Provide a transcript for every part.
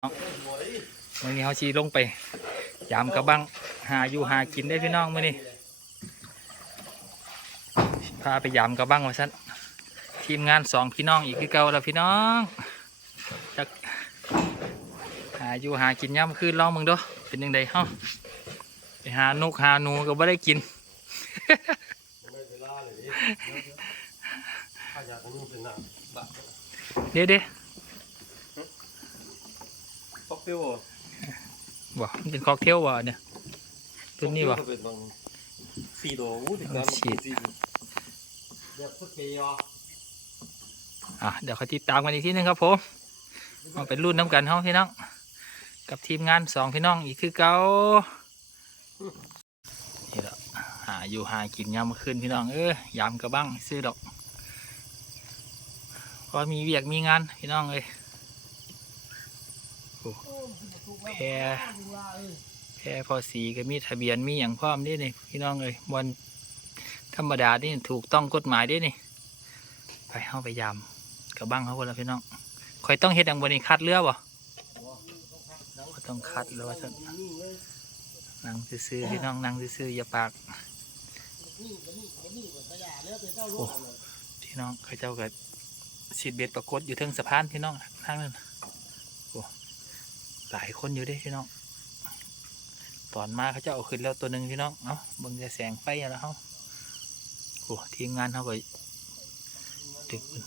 มื่อนี้เขาชีลงไปยามกระบังหาอยู่หากินได้พี่น้องมื่อนี้พาไปยามกระบังมาสั้นทีมงานสองพี่น้องอีกคือเก่าแล้วพี่น้องจักหาอยู่หากินย่ำคืนลองมึงเด้อเป็นยังไงเฮ้าไปหานกหาหนูก็ไม่ได้กินไม่เวลาเลยข้าอยากให้มึงเป็นน้ำบะเดี๋ยวเดี๋ยว ฟอกเปรี้ยวบ่มันเป็นค็อกเทลว่ะเนี่ยตัวนี้ว่ะเป็นบางสี่ตัวอู้ติดกันฉีดเดี๋ยวพุทธเกียร์อะเดี๋ยวคอยติดตามกันอีกทีหนึงครับผมมาเป็นรุ่นน้ำกันเฮาพี่น้องกับทีมงานสองพี่น้องอีกคือเก่านี่แหละหาอยู่หากินยามมื้อคืนพี่น้องเอ้ยยามกระบังซื้อดอก ก็มีเวียกมีงานพี่น้องเอ้ยโอ้ แพรแพรพอสีก็มีทะเบียนมีอย่างพร้อมนี่นี่พี่น้องเอ้ยวันธรรมดานี่ถูกต้องกฎหมายด้นี่ ไปเข้าไปยามกระบังเขาคนละพี่น้องคอยต้องเฮ็ดอย่างบนนี้คัดเรือบ่ต้องคัดเรือว่าซั่นนั่งซื่อพี่น้องนั่งซื่ออย่าปากพี่น้องเขาเจ้าก็สีดเบ็ดปรากฏอยู่เทิงสะพานพี่น้องทางนั้น หลายคนอยู่ด้พี่น้องตอนมาเขาจ้าเอาขึ้นแล้วตัวหนึ่งพี่น้องเอ้าเบิ่งแต่แสงไฟแล้วเขาโอ้ทีมงานเขาก็ดึกมัน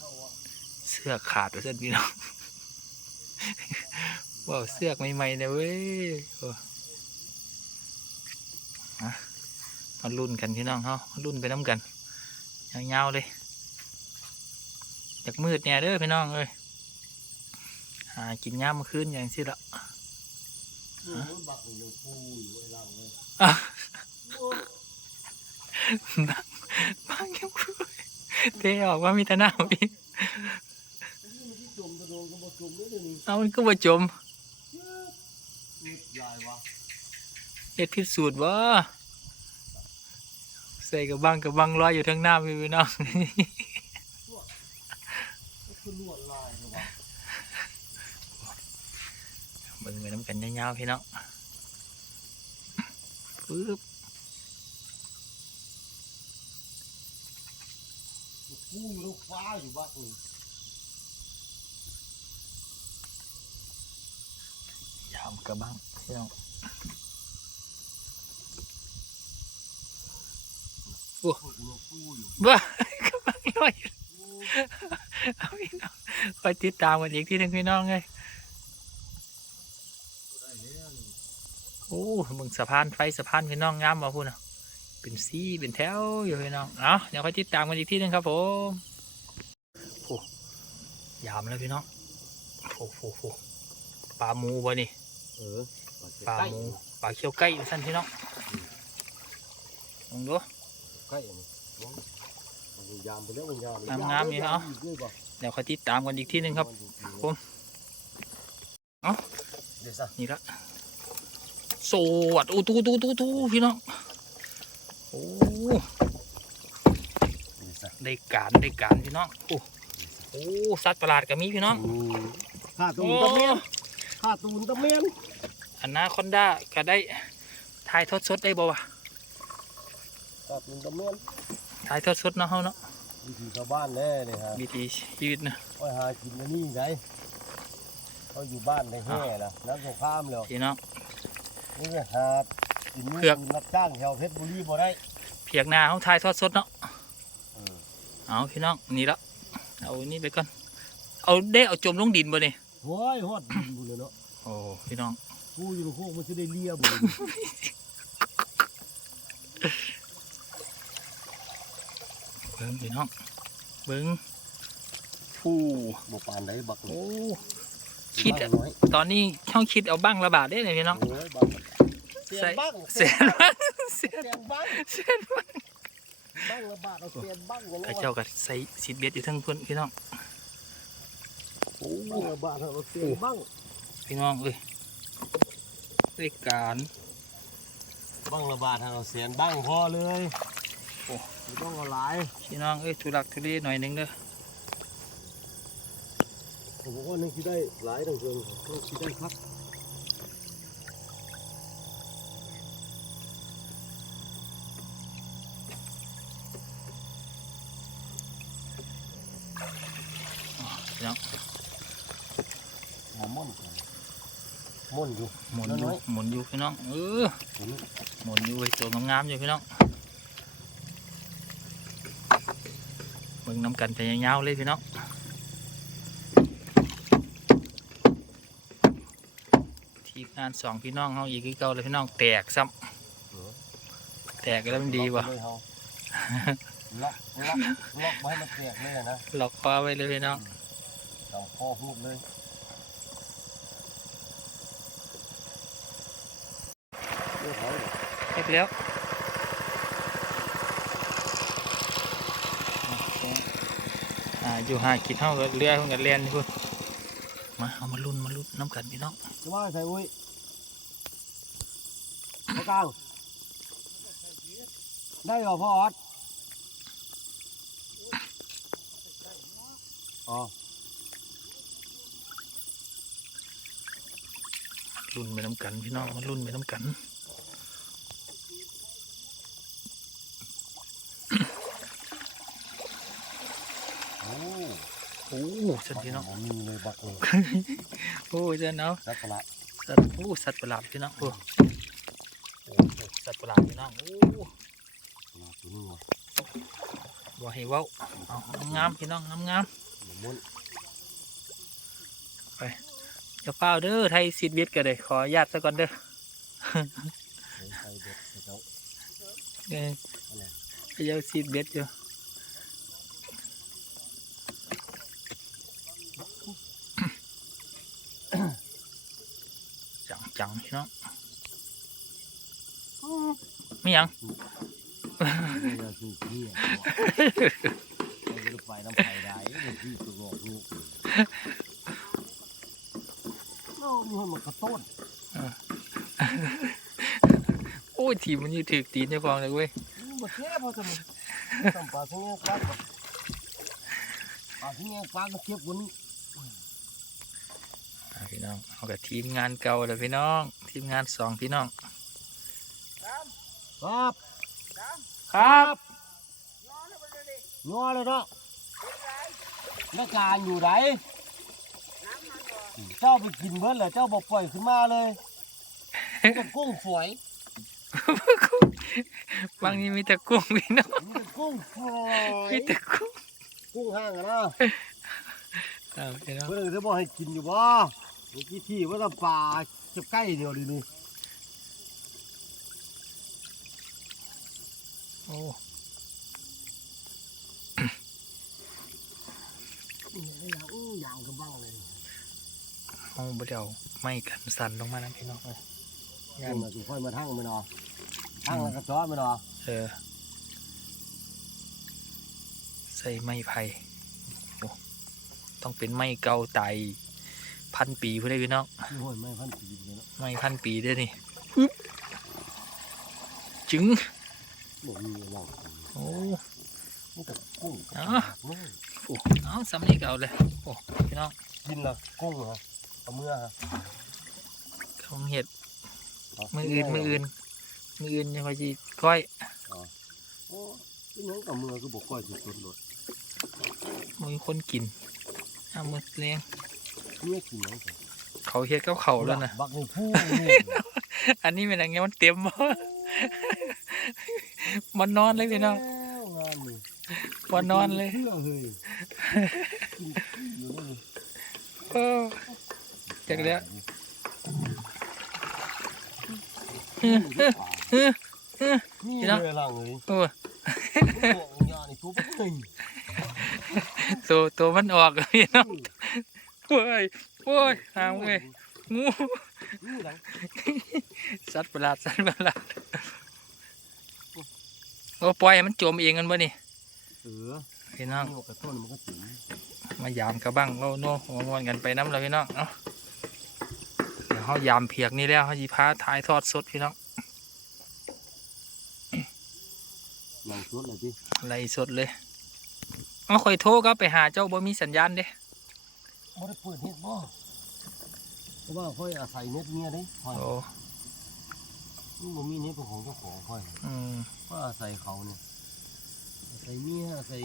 เสื้อขาดไปเส้นพี่น้องว้าวเสื้อใหม่ๆเนะเว้ยโอ้อะมารุ่นกันพี่น้องเขามารุ่นไปน้ำกันยาวๆเลยอยากมืดเนี่ยเด้อพี่น้องเอ้ยหากินย่ามมื่อคืนอย่างสิละ บักอยู่ปูอยู่ไอ้เราเลยอะบางบางยังพูดเทออกว่ามีแต่หน้าพี่จมกระโดดก็มาจมด้เลยนี่เอามันก็มาจมนิดใหญ่วะเฮ็ดพิสูจน์ว่าใส่กับบังกับบังลอยอยู่ทั้งหน้าพี่พี่น้องคือลวดลายเลยวะ เบิ่งไปน้ำกันยาวๆพี่น้องปึ๊บปูอยู่ลูกฟ้าอยู่บักนี่ยาวกับบังพี่น้องปูอยู่ปูอยู่บ้ากับบังลอยอยู่เอาพี่น้องคอยติดตามกันอีกทีหนึงพี่น้องเลย ได้แล้วนี่ โอ้มึงสะพานไฟสะพานพี่น้องงามบ่พูดนะเป็นซี่เป็นแถวอยู่พี่น้องเอาเดี๋ยวคอยติดตามกันอีกทีหนึงครับผมโอ้ยามแล้วพี่น้องโอ้โหโหปลาหมูบ่นี่เออปลาหมูปลาเขียวไก่สั้นพี่น้องลองดูใกล้อันนี้มันยามไปแล้วมันยามงามๆอยู่เนาะเดี๋ยวคอยติดตามกันอีกทีหนึงครับผมเอ้าเดี๋ยวซะนี่ละ สวัสดโอ้ตูตูตูตูพี่น้องโอ้เดี๋ยวซะได้การได้การพี่น้องโอ้โอ้สัตว์ประหลาดก็มีพี่น้องข้าตูโอ้นตะเมียนข้าตูนตะเมียนอันนาคอนด้าก็ได้ถ่ายทอดสดได้บ่วะข้าตูนตะเมียนถ่ายทอดสดเนาะเฮาเนาะวิธีชาวบ้านแน่เลยฮะวิถีชีวิตนะว่าหากินมานี่ไงเขาอยู่บ้านในแห่นะน้ำสงครามแล้วพี่น้อง นี่ก็หากินนี่เผือกกินรับจ้างแถวเพชรบุรีบ่ได้เพียกหน้าเฮาถ่ายทอดสดเนาะเออเอาพี่น้องนี่ละเอานี่ไปก่อนเอาได้เอาจมลงดินบ่นี่โอ้ยฮอดดินบุญเลยเนาะโอ้พี่น้องกูอยู่ในโคกมันจะได้เลียบุญเบิ้งพี่น้องเบิ้งผู้บ่ปานใดบักโอ้นี่ คิด บ้าอะงน้อยตอนนี้ช่องคิดเอาบ้างระบาดได้เลยพี่น้อง โอ้ยบักเสียใส่นบ้างเสียนบ้างเสียนเสียนบ้างเสียนบ้างบ้างละบาทเอาเสียนบ้างอย่างไอ้นั้นเจ้าก็ใส่สีเบียดอยู่ทั้งพุ่นพี่น้อง โอ้บ้างละบาทเอาเสียนบ้างพี่น้องเอ้ยได้การบ้างละบาทเอาเสียนบ้างพอเลยโอ้ไม่ต้องเอาหลายพี่น้องเอ้ยทุลักทุเลหน่อยหนึงเด้อ ผมกว่านึงคิดได้หลายต่างเกินนึงคิดได้ครับพี่น้องหาม่อนม่อนอยู่หมุนอยู่หมุนอยู่พี่น้องเออมหมุนอยู่ไอ้ตัวงามๆอยู่พี่น้องเบิ่งน้ำกันแต่ยาวๆเลยพี่น้อง ทีมงานสองพี่น้องเขาอีกคือเก่าเลยพี่น้องแตกซ้ำแตกแล้วมันดีวะล็อกล็อกล็อกไว้มันแตกเลยนะล็อกคอไว้เลยพี่น้องสองคอพูดเลยเรื่องเขาเรียบแล้วอ่าอยู่หากินเท่ากับเรือเพิ่งกันเรียนนี่พุ่นมาเอามาลุ้นมาลุ้นน้ำกันพี่น้องจะว่าใส่อุ้ย พระกลางได้เหรอพ่อออสอ๋อรุ่นไปน้ำกันพี่น้องมารุ่นไปน้ำกันโอ้โอ้สัตว์พี่น้องผมมีเลยบักเลยโอ้สัตว์เนาะสักกะละสัตว์โอ้สัตว์ประหลาดพี่น้องโอ้โอ้ สัตว์ประหลาดพี่น้องโอ้กะละตัวนี้วะบ่ให้เว้าเอางามๆพี่น้องงามหมูมุนๆจะเฝ้าเด้อไทยซีดเวทก็ได้ขออนุญาตซะก่อนเด้อใส่เด็ดใส่เจ้าเออพยาซีดเวทอยู่จังๆพี่น้องไม่หยังไม่ได้ถูกเหี้ยไม่ได้ไปน้ำไผ่ได้ไม่ที่ตัวหลอกลูกโอ้มีคนมากระต้นโอ้ยทีมมันอยืดถือตีนในฟองเลยเว้ยมาเทียบพอจะมาทำปลาที่เงี้ยปลาปลาที่เงี้ยปลาก็เทียบวันนี้อ่าพี่น้องเอากับทีมงานเก่าเลยพี่น้อง ทีมงานสองพี่น้อง ครับ ครับนัวเลยเนาะนักการอยู่ไหนเจ้าไปกินเบิดเลยเจ้าบอกปล่อยขึ้นมาเลยกับกุ้งฝอยบางนี้มีแต่กุ้งพี่น้องมีแต่กุ้งฝอยมีแต่กุ้งกุ้งห้างอะนะเอาพี่น้องเพื่อนจะบอกให้กินอยู่บ่เมื่อกี้ที่ว่าจะปลาจะใกล้เดียวดีนี่ อ้อย่างอื้อย่างกระบังเลยเอาบ่เดียวไม่กันสั่นลงมานะพี่น้องเอ้ยยันมาสิค่อยมาทั้งมันเนาะทั้งแล้วก็จ้อมันเนาะเออ ใส่ไม้ไผ่โอ้ต้องเป็นไม้เก่าไตพันปีเพื่อได้พี่น้องโอ้ยไม่พันปีเลยเนาะไม้พันปีเด้วยนี่จึง บ่มีหรอกโอ้มันก็กุ้งอ๋อโอ้ยโอ้เอาสำนี้ก็เอาเลยโอ้พี่น้องกินละกุ้งเหรอเอาเมื่อฮะของเห็ดเามืออื่นมืออื่นมืออื่นยังไงจีก้อยโอ้ที่น้องกับเมื่อก็บอกก้อยสุดๆเลยมือคนกินเอามือเลี้ยงเนี่ยกินน้องเขาเห็ดกับเขาแล้วนะบักให้ผู้อันนี้เป็นอย่างเงี้ยมันเต็มบ่ มันนอนเลยพี่น้องงานนี่มันนอนเลย เพื่อเลยกินขี้อยู่เลยเออจากแล้วนี่พี่น้องเลยล่างเลยโอ้บอกยาในตัวปักติงตัวตัวมันออกพี่น้องโอ้ยโอ้ยหางเว้ยงูนี่หลังสัตว์ประหลาดสัตว์ประหลาด โอ้ปล่อยให้มันจมเองกันบ่นี่เสือพี่น้องนี่กระต้นมันก็ถึงมายามกระบังเราโน่หัวงวนกันไปน้ำแล้วพี่น้องเนาะเดี๋ยวเขายามเพียกนี่แล้วเขาจีพาถ่ายทอดสดพี่น้องหลังชุดเลยพี่ไล่สดเลยเอาคอยโทรก็ไปหาเจ้าบ่มีสัญญาณเด้โอ้บ่ได้เปิดเฮ็ดบ่เพราะว่าค่อยอาศัยเน็ตเมียเด้ค่อยโอ้ มันบ่มีเน็ตเป็นของเจ้าของค่อยอืมก็อาศัยเขาเนี่ยอาศัยเมียอาศัย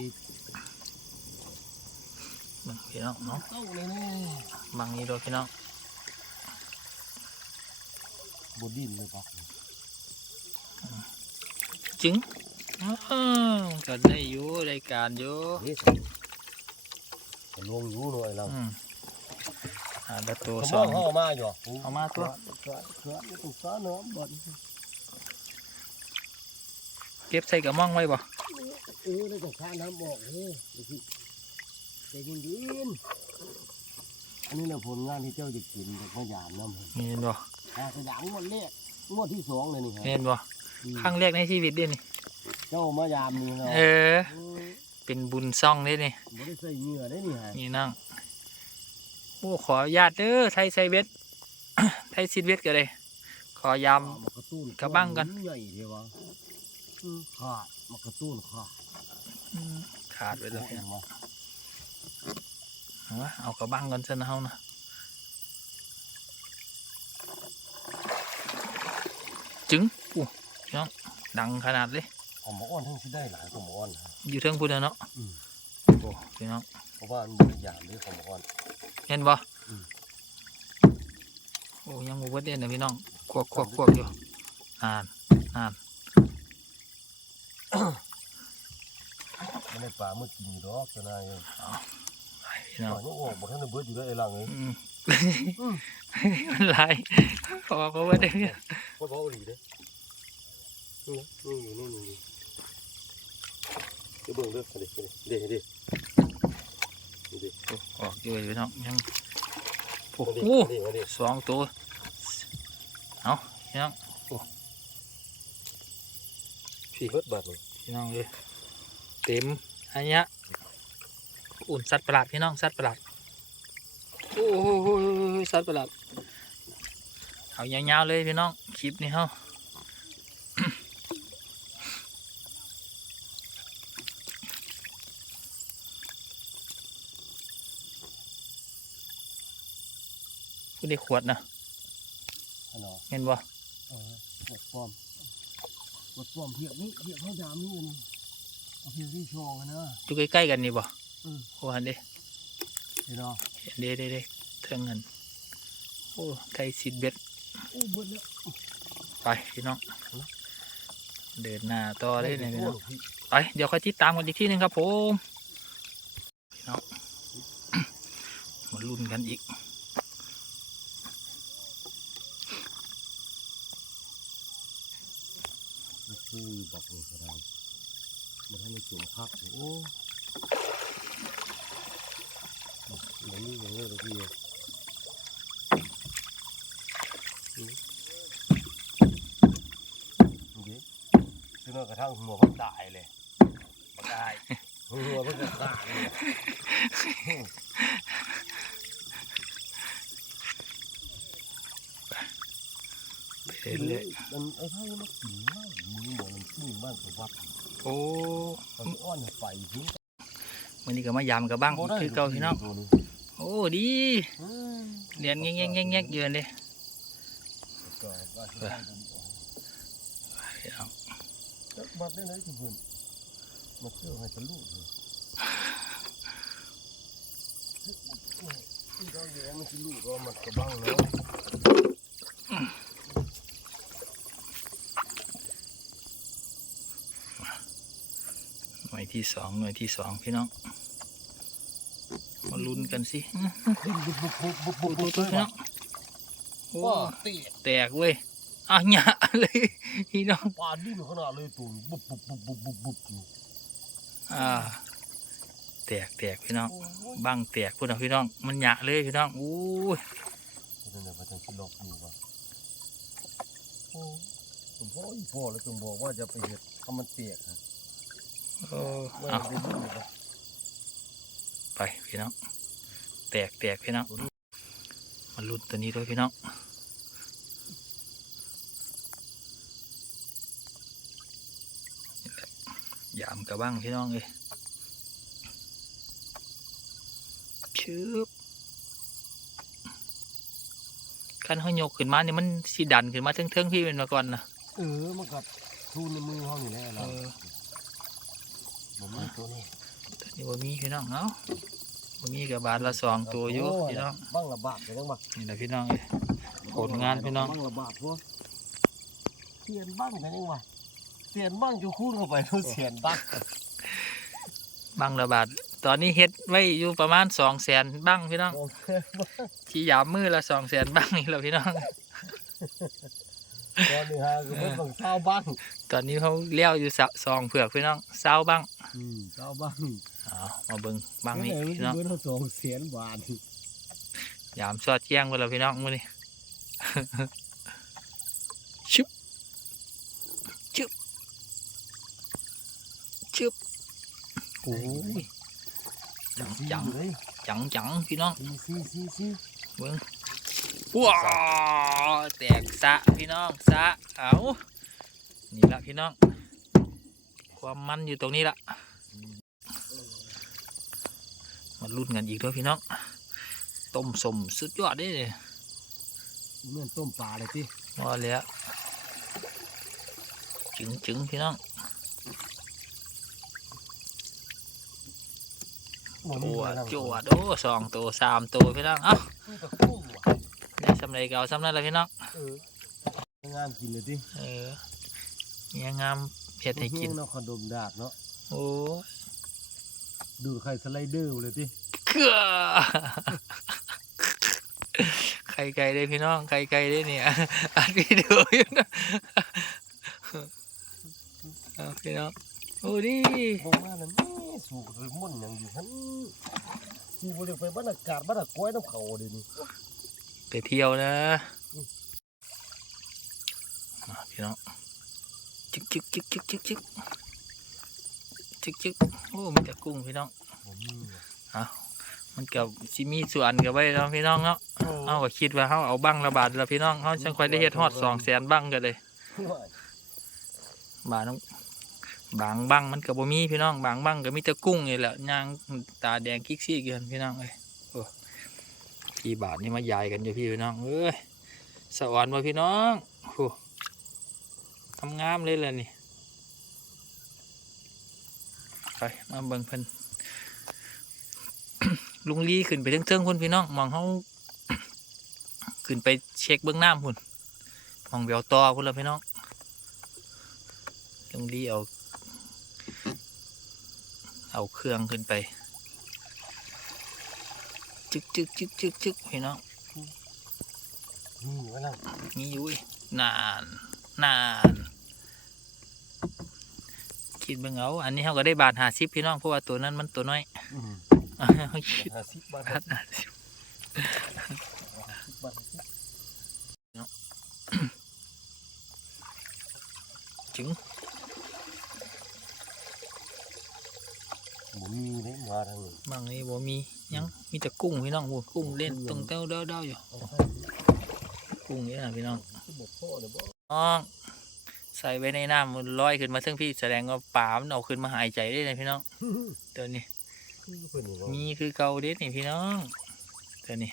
เบิ่งพี่น้องเนาะเต้าเลยนี่บางนี้ด้วยพี่น้องบ่ดิ้นเลยปะจึงอ้าวก็ได้อยู่ได้การอยู่เฮ้ยก็ลงอยู่หน่อยเรา อืมอ่าประตูเขาสบอองกเขาเอามาอยู่เอามาตัวเกลือเกลือไม่ต้องซ้าเนาะบ่ดเก็บใส่กระม่องไว้บ่เออแล้วก็ข้าน้ำบอกเฮ้ยดูสิใจเย็นๆอันนี้แหละผลงานที่เจ้าจะกินจากพยามน้ำเห็นบ่หากระดังงวดแรกงวดที่สองเลยนี่ฮะเห็นบ่ครั้งแรกในชีวิตเด้นี่เจ้ามายามนี่เนาะเออเออ เป็นบุญซ่องเด้นี่บ่ได้ใส่เหงื่อได้นี่ฮะนี่นั่ง โอ้ขออนุญาตเด้อไทยไซเวทไทยซิดเวทก็เลยขอยมากระตุ้นกระบังกัน ใหญ่เดียววะอืมขาดมากระตุ้นขาดำอืมขาดไปแล้วเอามาเอาวะเอากระบังกันซะนะเฮานะจึงอู้พี่น้องดังขนาดเลย ผมบอกอ้อนทั้งสิได้หลายผมบอกอ้อนนะ อยู่เทิงพูดนะเนาะอืม โอ้พี่น้องเพราะว่ามันบ่ได้ยามเด้วยผมบอกอ้อนเห็นบ่อืม โอ้ยังบ่เบิดเด่นนะพี่น้องควักควักควักอยู่อ่านอ่านไม่ได้ปลาเมื่อกินอยู่ดอกเจ้านายเอ้ยไปพี่น้อง ปลายังออกบ่ทันได้เบิดอยู่ได้ไอ้หลังเอ้ยอืมมันลายเพราะว่าเขาเบิดได้พี่เพราะเขาเอาหลีเด้นี่นะนี่อยู่นี่นี่นี่เดี๋ยวเบิ่งเด้อเด้เด้เด้เด้เด้โอ้ ออกอยู่พี่น้องยังโอ้มาดิโหมาดิมาดิสองตัวเอาพี่น้องพี่เบิดบาดเลยพี่น้องเลยเต็มอันเนี้ยอุ่นสัตว์ประหลาดพี่น้องสัตว์ประหลาดโอ้โหสัตว์ประหลาดเอายาวๆเลยพี่น้องคลิปนี้เฮา ผู้ได้ขวดนะฮัลโหลเห็นบ่เออหมดป้อมหมดป้อมเพียกนี่เพียกเขายามนี่นี่เอาเพียกที่ชองอะนะอยู่ใกล้ๆกันนี่บ่อืมโอ้หันเด้เห็นเนาะเห็นเด้เด้เด้เทิงเงินโอ้ไก่สิดเบ็ดอู้เบิดแล้วไปพี่น้องเดินหน้าต่อเลยเนี่ยพี่น้องโอ้โหพี่ไปเดี๋ยวค่อยติดตามกันอีกที่หนึ่งครับผมพี่น้องมาลุ้นกันอีก มัน คือบอกเลยกระไรมันให้มันจุ่มคักโอ้เดี๋ยวนี้อย่างนี้เลยพี่เอ้ยอืมดูดิซึ่งกระทั่งหัวมันตายเลยมันตายหัวมันก็ขาดเลย เห็นเลยมันไอ้ไพ่มันกินมากมือหมดมันขึ้นบ้านกับวัดโอ้มันอ้อนไปทิ้งวันนี้ก็มายำกับบ้างคือเก่าพี่น้องตัวนี้โอ้ดีเรียนแง่งแง่งแง่งเยือนเลยก็ว่าสิได้กันพี่น้องจักบัดได้ไหนทุกคนมาเที่ยวให้ทะลุเลยที่เราอยู่มันทะลุก็มันกระบังเนาะหน่ว ที่สองหน่วยที่สองพี่น้องมาลุ้นกันสิบุบพี่น้องโอ้าแตกเว้ยอะหยะเลยพี่น้องปาดิ้นขนาดเลยตัวบุบบุบบุบบุบบุบบุบอ่าแตกแตกพี่น้องบังแตกพุ่นะพี่น้อง มันหยะเลยพี่น้องอู้ยเป็นไงพระจันทร์ที่หลอกอยู่วะผมพ่ออีพ่อแล้วจงบอกว่าจะไปเห็ดทำมันเปียกนะ โอ้ไม่เอาได้ยินเลยปะไปพี่น้อง แตกแตกพี่น้องมาลุ้นตัวนี้ด้วยพี่น้องนี่แหละยามกระบังพี่น้องเลยชืบคันเขายกขึ้นมานี่มันสิดันขึ้นมาเทิงๆพี่เป็นมาก่อนนะเออมันก็ทูนในมือเขานี่แหละเอเราอ ผมมีตัวนี้ตัวนี้บ่มีพี่น้องเนาะบ่มีกับบาทละสองตัวอยู่พี่น้องบ้างระบาดไปยังบ้างนี่แหละพี่น้องเอ้ยผลงานพี่น้องบ้างระบาดพวกเสียนบ้างกันยังวะเสียนบ้างจะคูดเข้าไปทุเสียนบ้างบังระบาดตอนนี้เฮ็ดไว้อยู่ประมาณสองแสนบังพี่น้องที่ยามมือละสองแสนบังนี่แหละพี่น้องตอนนี้ฮะคือมันต้องเศร้าบ้าง ตอนนี้เขาเลี้ยวอยู่สะซองเผือกพี่น้องเศร้าบัง อืมเศร้าบ้างเอามาเบิ่งบังนี่เออพี่น้องมันจะเบิดเอาสองเสียนบาทยามสอดแจ้งไปแล้วพี่น้องมื้อนี้ชึบชึบชึบโอ้ยจังจังเลยจังจังพี่น้องซีซีซีซีเบิ่งว้าวแตกสะพี่น้องสะเอานี่ละพี่น้อง ความมันอยู่ตรงนี้ละ มาลุ้นกันอีกด้วยพี่น้อง ต้มสมสุดยอดเด้เหมือนต้มปลาเลยที่ว่าแล้วจึงจึงพี่น้องจวดจวดโอ้สองตัวสามตัวพี่น้อง เอ้านี่ก็กุ้งว่ะได้สำเร็จเก่าสำเร็จแล้วพี่น้องเอองานกินเลยที่เออเนี่ยงามเผ็ดให้กินเนาะขนมดากเนาะ โอ้ ดูดไข่สไลเดอร์เลยที่เกลือไข่ไก่ได้พี่น้องไข่ไก่ได้เนี่ยอัดวิดีโออยู่นะเอาพี่น้องโอ้ดิบอกว่าแล้วแม่สูกเลยมุ่นอย่างอยู่ฉันที่บริไปบรรยากาศบรรยากาศน้ำเขาเดี๋ยวนี้ไปเที่ยวนะอืมมาพี่น้องจึกจึกจึกจึกจึก จึกจึกจึกโอ้มีแต่กุ้งพี่น้องผมมีว่ะมันกับซิมีส่วนกับไว้เนาะพี่น้องเนาะเอาก็คิดว่าเขาเอาบังระบาดแล้วพี่น้องเขาจังค่อยได้เฮ็ดฮอดสองแสนบังกันเลยบางน้องบางบังมันกับบ่มีพี่น้องบางบังก็มีแต่กุ้งนี่แหละย่างตาแดงกิ๊กซี่กันพี่น้องเอ้ยโอ้พี่บาทนี่มายายกันอยู่พี่พี่น้องเอ้ยสวรรค์ว่พี่น้องโอ้ทำงามเลยเลยนี่ ไปมาเบิ่งเพิ่นลุงลีขึ้นไปเทิงๆพุ่นพี่น้องมองเขาขึ้นไปเช็คเบื้องน้ำพุ่นมองเบลตอพุ่นแล้วพี่น้องลุงลีเอาเอาเครื่องขึ้นไป จึกจึกจึกจึกจึกพี่น้องนี่วะนั่นนี่อยุ้ยนานนาน คิดเบิ่งเอา อันนี้เขาก็ได้บาทหาสิบพี่น้องเพราะว่าตัวนั้นมันตัวน้อยอืมเขาคิดห้าสิบบาทบาทห้าสิบสิบบาทจึงผมมีเลยมาทางนี้บางนี้บ่มีหยังมีแต่กุ้งพี่น้องโอ้กุ้งเล่นตรงเต้าเด้าเด้าอยู่เอาให้กุ้งนี่นะพี่น้องที่บอกพ่อเดี๋ยวบอกน้องใส่ไว้ในน้ำมันลอยขึ้นมาซึ่งพี่แสดงว่าปลามันเอาขึ้นมาหายใจได้เลยพี่น้องตัวนี้คือเพิ่นนี่เนาะมีคือเกาเด็ดนี่พี่น้องตัวนี้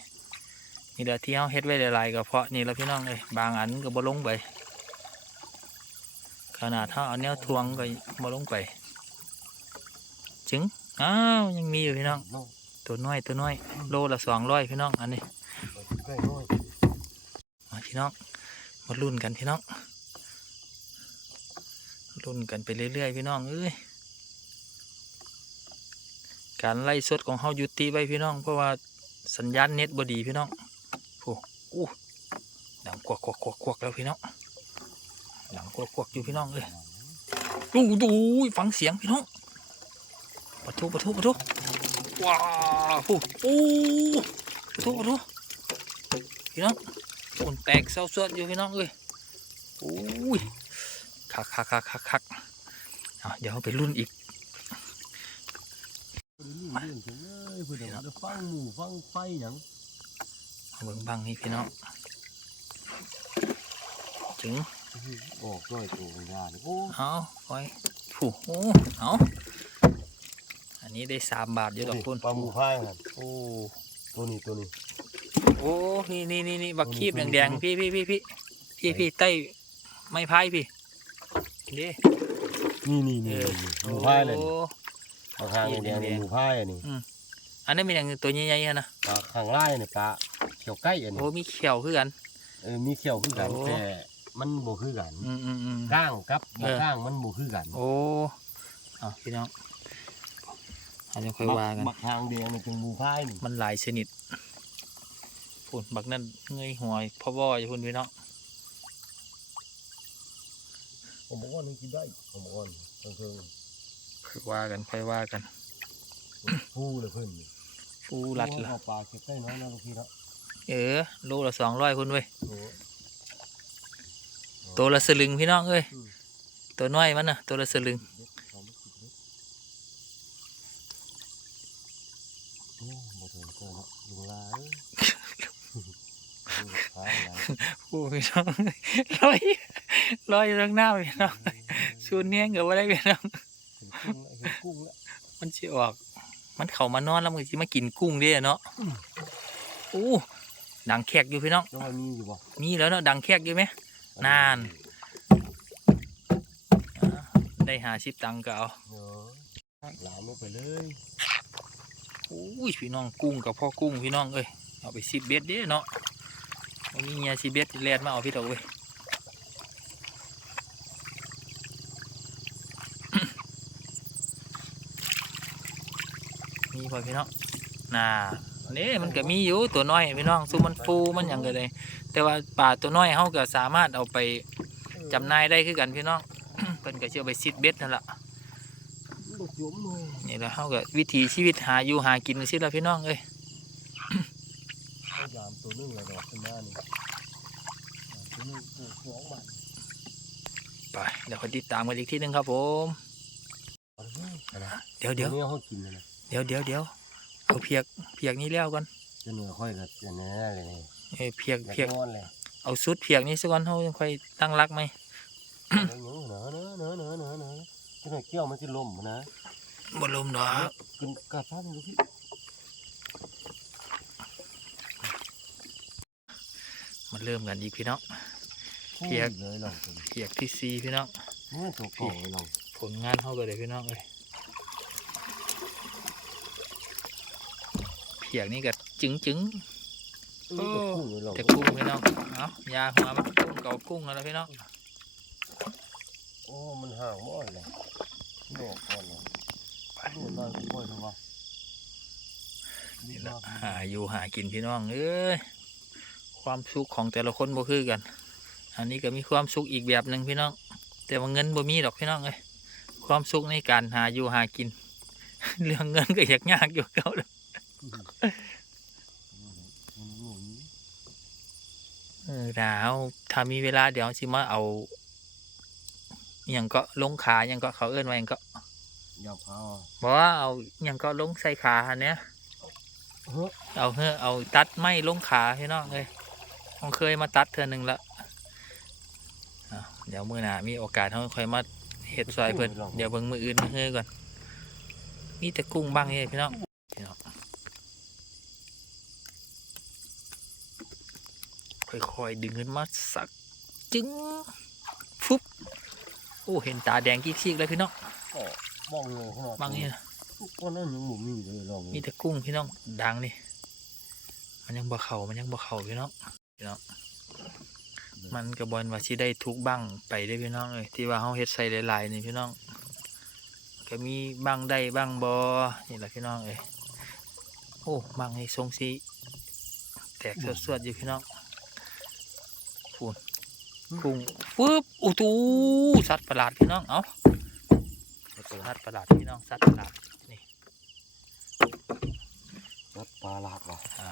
นี่แหละที่เขาเฮ็ดไว้หลายๆก็เพราะนี่แหละพี่น้องเลยบางอันก็บ่ลงไปขนาดเท่าเอาแนวทวงก็บ่ลงไปจึงอ้าวยังมีอยู่พี่น้องน้อง ตัวน้อยตัวน้อย โลละสองร้อยพี่น้องอันนี้ใกล้น้อยมาพี่น้องมาลุ้นกันพี่น้อง ลุ้นกันไปเรื่อยๆพี่น้องเอ้ยการไล่สดของเฮายุติไว้พี่น้อง เพราะว่าสัญญาณเน็ตบดีพี่น้องโอ้อู้ดังควักควักควักควักแล้วพี่น้องดังควักควักอยู่พี่น้องเอ้ยดูดูฟังเสียงพี่น้องปะทุปะทุปะทุว้าวโอ้โอ้ปะทุปะทุพี่น้องฝนแตกเศร้าสวดอยู่พี่น้องเอ้ยโอ้ย คักคักคักคักคักเอาเดี๋ยวเราไปรุ่นอีกเพิ่นนี่เรื่องจังเลยเพิ่นเอาได้ฟังหมู่ฟังไฟหยังเอาเบิ่งบังนี่พี่น้องถึงออกน้อยโตยาเลยโอ้เอาคอยผู้โอ้เอาอันนี้ได้สามบาทอยู่ดอกคุณปลาหมูพายครับโอ้ตัวนี้ตัวนี้โอ้โอ้นี่นี่นี่นี่บักคีบแดงๆพี่พี่พี่พี่พี่พี่ใต้ไม้พายพี่เด้ นี่นี่เอนี่อนี่หโอ้มูพายเลยนี่เอาข้างแดงๆนี่หมูพายอันนี้อันนั้นเป็นอย่างตัวใหญ่ๆอะนะปลาข้างไล่นี่ปลาเขียวใกล้อันนี้โอ้มีเขียวคือกันเออมีเขียวคือกันโอ้แต่มันบ่คือกันอืมอืมอืมก้างกับบ่เออก้างมันบ่คือกัน โอ้เอาพี่น้องอันนี้ค่อยว่ากันบักทางแดงนี่เป็นหมูพายนี่มันหลายชนิดพุ่นบักนั่นเงยหัวพ่อบ่อยู่พุ่นพี่น้อง ผมบอกว่านี่กินได้ผมบอกว่าเพิ่งค่อยว่ากันค่อยว่ากันๆผู้เลยเพิ่นนี่ฟูรัดละเอาปลาเก็บได้น้อยนะลูกพี่เนาะเออโลละสองร้อยพุ่นเว้ยโอ้ตัวละสลึงพี่น้องเอ้ยอืมตัวน้อยมันน่ะ ตัวละสลึง เด็กเขาไม่กินเด็กโอ้บ่ถึงเกินเนาะยุงลายยุง ขายหลายโอ้พี่น้องลอยลอยอยู่ข้างหน้าพี่น้องชูเนียงกับว่าได้พี่น้องเห็นกุ้งแล้วเห็นกุ้งแล้วมันสิออก มันเข้ามานอนแล้วมันสิมากินกุ้งเด้เนาะโอ้ดังแขกอยู่พี่น้องแล้วมันมีอยู่บ่มีแล้วเนาะดังแขกอยู่ไหมนานอ่าได้หาชิปตังค์ก็เอาเนาะหลามลงไปเลยโอ้ยพี่น้องกุ้งกับพ่อกุ้งพี่น้องเอ้ยเอาไปสิบเบ็ดเด้เนาะ วันนี้เฮียสิเบ็ดแลนมาเอาพี่ดอกเว้ยมีพอพี่น้องน่านี่มันก็มีอยู่ตัวน้อยพี่น้องซุมมันฟูมันหยังก็เลย แต่ว่าปลาตัวน้อยเขาก็สามารถเอาไปจำหน่ายได้คือกันพี่น้องเพิ่นก็เชื่อไปซิดเบ็ดนั่นแหละลูกยมเลยนี่แหละเขาก็วิถีชีวิตหาอยู่หากินสิละพี่น้องเอ้ยเอายาม ตัวนึงเลยดอกขึ้นมานี่ยามตัวนึงปลูกสองบาทไปเดี๋ยวคอยติดตามกันอีกทีหนึงครับผมเอาเลยเอาละเดี๋ยวเดี๋ยวตัวนี้เขากินเลยนะเดี๋ยวเดี๋ยวเดี๋ยวเอาเพียกเพียกนี้แล้วก่อนจะเหนือค่อยกับจะเหนือเลยนี่เอ้ยเพียกอยากเพียกนอนเลยเอาสุดเพียกนี้ซะก่อนเขายังค่อยตั้งรักไหมเอาอย่างเหนือเหนือเหนือเหนือเหนือเหนือเหนือจะหน่อยเกี่ยวมันจะล่มนะบ่ลมดอกกินกาดฟ้ามันดูพี่ มันเริ่มกันอีกพี่น้องเปีเปียยกกเลยเราเป็นเพียกที่ซีพี่น้องเมื่อตัวก่อเราผลงานเขาก็เลยพี่น้องเลยเพียกนี่ก็จึงจึงเออตัวกุ้งเลยเราๆแต่กุ้งพี่น้องเอายาหัวมันกุ้งเก่ากุ้งแล้วนะพี่น้องโอ้มันห่างบ่อยเลยโดดก่อนเลยโดดได้บ่อยถูกปะนี่แหละหาอยู่หากินพี่น้องเอ้ย ความสุขของแต่ละคนบ่คือกัน อันนี้ก็มีความสุขอีกแบบหนึ่งพี่น้อง แต่ว่าเงินบ่มีดอกพี่น้องเอ้ยความสุขในการหาอยู่หากิน เรื่องเงินก็อยากยากอยู่เก่าเด้อเออดาวถ้ามีเวลาเดี๋ยวสิมาเอาอย่างก็ลงขาอย่างก็เขาเอื้อนไว้อย่างก็ยาวพาบอกว่าเอาอย่างก็ลงใส่ขาเนี้ยเฮ้ยเอาเฮ้อเอาตัดไม้ลงขาพี่น้องเลย ผมเคยมาตัดเทือหนึ่งละอ้าวเดี๋ยวมือหน้ามีโอกาสเขาค่อยมาเห็ดซอยเพิ่นเดี๋ยวเบิ่งมืออื่นเฮ้อก่อน มีแต่กุ้งบ้างนี่พี่น้องพี่น้องค่อยๆดึงขึ้นมาสักจึงฟุบโอ้เห็นตาแดงกี้ๆเลยพี่น้องบ้องเลยขนาดบางนี่นะก้อนนั้นยังหมุนมีเลยลองมีแต่กุ้งพี่น้องดังนี่มันยังบ่เข่ามันยังบ่เข่าพี่น้อง พี่น้องมันกระบอนว่าสิได้ทุกบ้างไปได้อพี่น้องเลยที่ว่าเฮาเฮ็ดใส่หลายๆนี่พี่น้อง ก็มีบ้างได้บ้างบ่นี่แหละพี่น้องเอ้ยโอ้บ้างให้ทรงสีแตกสวดๆอยู่พี่น้องฟูนกุ้งฟึบอู้ตูสัตว์ประหลาดพี่น้องเอ้าสัตว์ประหลาดพี่น้องสัตว์ประหลาดนัดปลาหลากว่ะอ่า